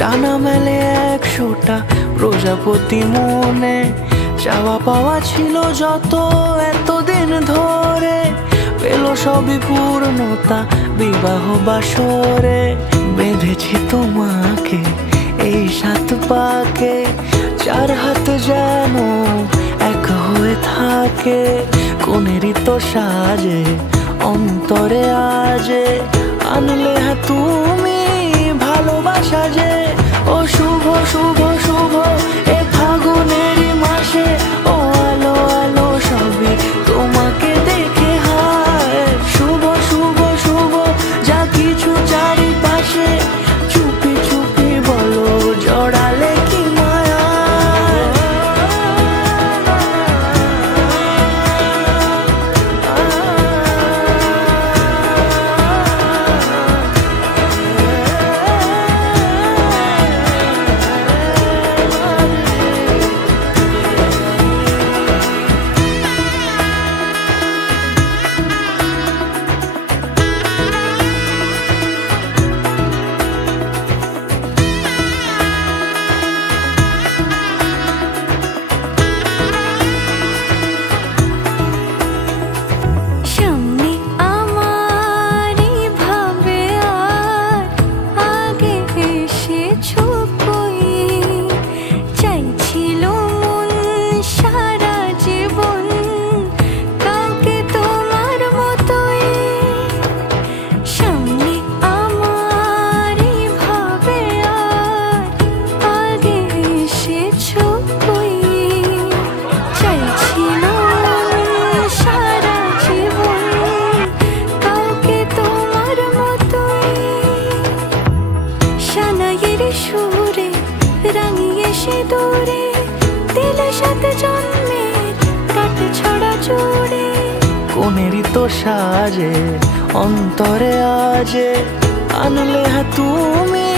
ডানা মেলে 100টা প্রজাপতি মনে, চাওয়া পাওয়া ছিল যত এতদিন ধরে, পেল সবই পূর্ণতা বিবাহ বাসরে। বেঁধেছি তোমাকে এই 7 পাকে, 4 হাত যেন এক হয়ে থাকে। কোনেরই তো সাজে অন্তরে আজে, আনলে তুমি ভালোবাসা যে। ও শুভ শুভ শুভ এ ফাগুনেরই মাসে, ও আলো আলো সবই তোমাকে দেখে হায়। শুভ শুভ শুভ যা কিছু চারিপাশে, চুপি চুপি বলো জড়ালে কি মায়া। সুরে রাঙিয়ে সে দূরে দিল 7 জন্মের কাট ছড়া জুড়ে। কোনেরই তো সাজে অন্তরে আজে, আনলে তুমি